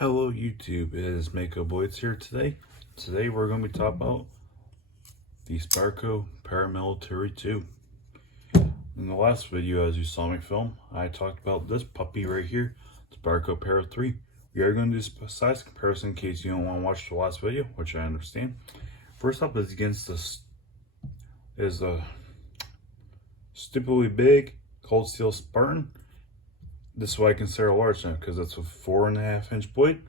Hello YouTube, it is Mako Boys here today. Today we're going to be talking about the Spyderco Paramilitary 2. In the last video, as you saw me film, I talked about this puppy right here, Spyderco Para 3. We are going to do a size comparison in case you don't want to watch the last video, which I understand. First up is against this is a stupidly big cold steel Spartan. This is what I consider a large knife because it's a 4.5 inch blade.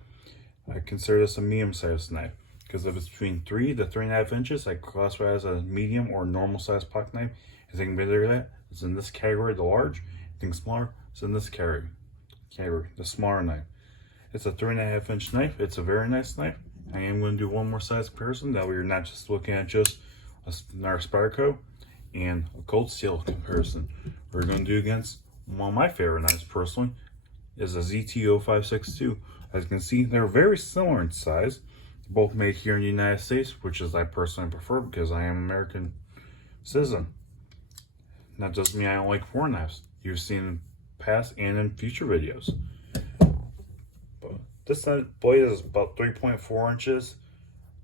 I consider this a medium sized knife because if it's between 3 to 3.5 inches, I classify it as a medium or normal sized pocket knife. Anything bigger than that, it's in this category, the large. Anything smaller, it's in this category, the smaller knife. It's a 3.5 inch knife. It's a very nice knife. I am going to do one more size comparison. That way you're not just looking at just our Spyderco and a cold steel comparison. We're going to do against one of my favorite knives personally is a ZT0562. As you can see, they're very similar in size. They're both made here in the United States, which is I personally prefer because I am an American citizen. That doesn't mean I don't like foreign knives. You've seen in past and in future videos. But this blade is about 3.4 inches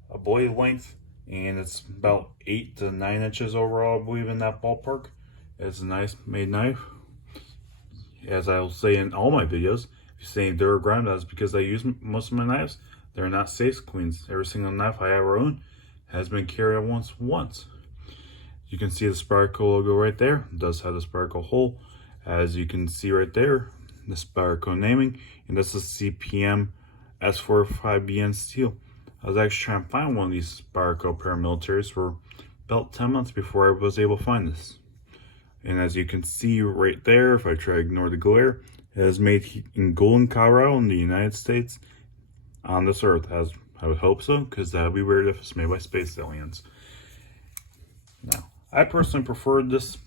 a blade length, and it's about 8 to 9 inches overall, I believe, in that ballpark. It's a nice made knife. As I'll say in all my videos, if you're saying Duragram, that's because I use most of my knives. They're not safe queens. Every single knife I ever own has been carried once. You can see the Spyderco logo right there. It does have the Spyderco hole. As you can see right there, the Spyderco naming. And this is CPM S45BN steel. I was actually trying to find one of these Spyderco paramilitaries for about 10 months before I was able to find this. And as you can see right there, if I try to ignore the glare, it is made in Golden, Colorado in the United States on this earth. As I would hope so, because that would be weird if it's made by space aliens. Now, I personally prefer this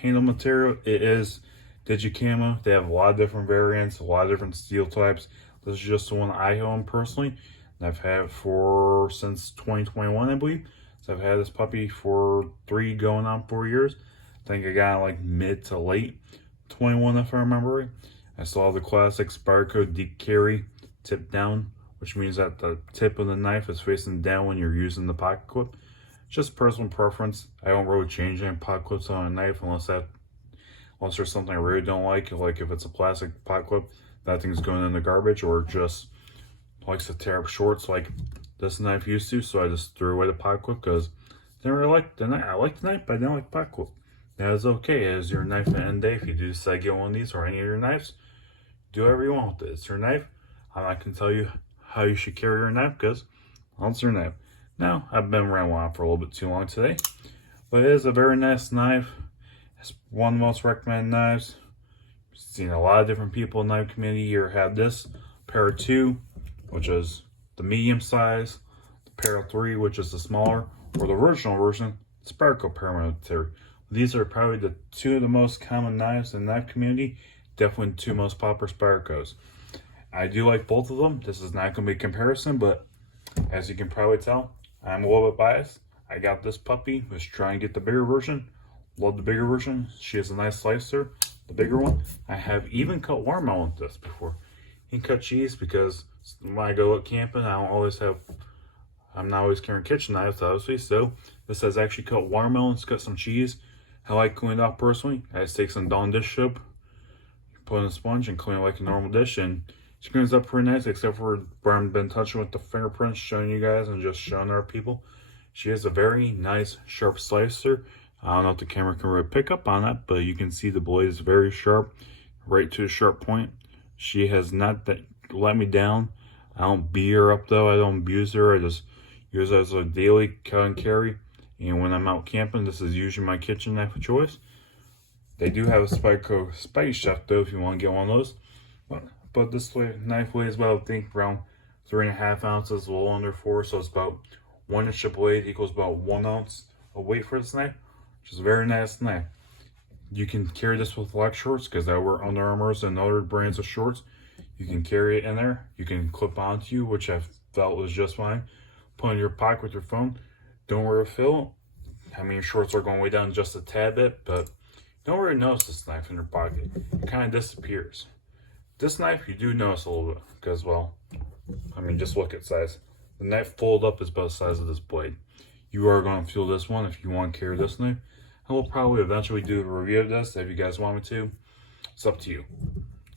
handle material. It is Digicamo. They have a lot of different variants, a lot of different steel types. This is just the one I own personally. And I've had it since 2021, I believe. So I've had this puppy for 3 going on 4 years. I think I got like mid to late 21 if I remember right. I saw the classic Spyderco deep carry tip down, which means that the tip of the knife is facing down when you're using the pocket clip. Just personal preference. I don't really change any pocket clips on a knife unless there's something I really don't like if it's a plastic pocket clip, that thing's going in the garbage, or just likes to tear up shorts like this knife used to, so I just threw away the pocket clip because I didn't really like the knife. I like the knife, but I didn't like the pocket clip. That is okay. It is your knife at the end of the day. If you do decide to get one of these or any of your knives, do whatever you want with it. It's your knife. I'm not going to tell you how you should carry your knife because it's your knife. Now, I've been rambling on for a little bit too long today, but it is a very nice knife. It's one of the most recommended knives. I've seen a lot of different people in the knife community here have this Para 2, which is the medium size, the Para 3, which is the smaller, or the original version, Spyderco Paramilitary. These are probably the 2 of the most common knives in that community. Definitely the 2 most popular Spydercos. I do like both of them. This is not going to be a comparison, but as you can probably tell, I'm a little bit biased. I got this puppy, was trying to get the bigger version. Love the bigger version. She has a nice slicer, the bigger one. I have even cut watermelon with this before. You can cut cheese because when I go out camping, I'm not always carrying kitchen knives, obviously. So this has actually cut watermelons, cut some cheese. I like cleaning it up personally. I just take some Dawn dish soap, put in a sponge, and clean it like a normal dish, and she cleans up pretty nice, except for where I've been touching with the fingerprints, showing you guys and just showing our people. She has a very nice sharp slicer. I don't know if the camera can really pick up on that, but you can see the blade is very sharp, right to a sharp point. She has not let me down. I don't beat her up though. I don't abuse her. I just use her as a daily cut and carry. And when I'm out camping, this is usually my kitchen knife of choice. They do have a Spyderco Spidey Chef though, if you want to get one of those. But this knife weighs about, I think, around 3.5 ounces, a little under 4. So it's about 1 inch of blade equals about 1 ounce of weight for this knife, which is a very nice knife. You can carry this with black shorts because I wear Under Armours and other brands of shorts. You can carry it in there. You can clip onto you, which I felt was just fine. Put in your pocket with your phone. Don't worry about feel. I mean, your shorts are going way down just a tad bit, but don't really notice this knife in your pocket. It kind of disappears. This knife, you do notice a little bit because, well, I mean, just look at size. The knife folded up is about the size of this blade. You are going to feel this one if you want to carry this knife. I will probably eventually do a review of this if you guys want me to. It's up to you.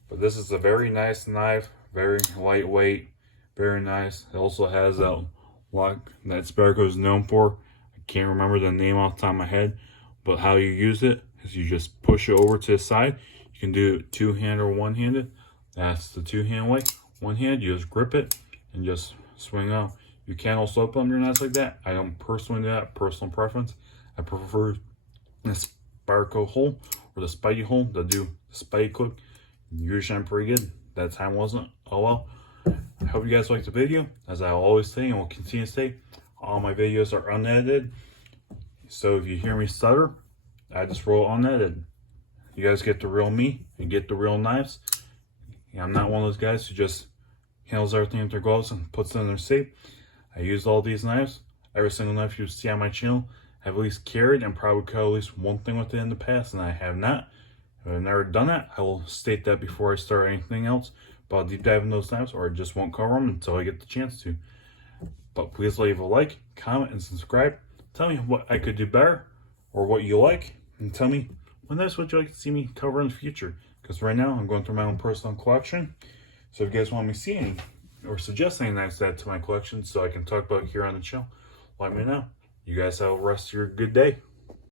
But this is a very nice knife, very lightweight, very nice. It also has that lock that Spyderco is known for. I can't remember the name off the top of my head, but how you use it is you just push it over to the side. You can do it two-handed or one-handed. That's the two-hand way. One hand, you just grip it and just swing out. You can also open your knives like that. I don't personally do that, personal preference. I prefer the Spyderco hole or the Spidey hole to do the Spidey clip. Usually I'm pretty good. That time wasn't. Oh well. I hope you guys liked the video. As I always say and will continue to say, all my videos are unedited. So if you hear me stutter, I just roll unedited. You guys get the real me and get the real knives. I'm not one of those guys who just handles everything with their gloves and puts it in their safe. I use all these knives. Every single knife you see on my channel, I've at least carried and probably cut at least one thing with it in the past, and I have not. If I've never done that, I will state that before I start anything else. But I'll deep dive in those knives, or I just won't cover them until I get the chance to. But please leave a like, comment, and subscribe. Tell me what I could do better, or what you like, and tell me what knives would you like to see me cover in the future. Because right now, I'm going through my own personal collection. So if you guys want me to see any, or suggest any knives to add to my collection so I can talk about it here on the channel, let me know. You guys have the rest of your good day.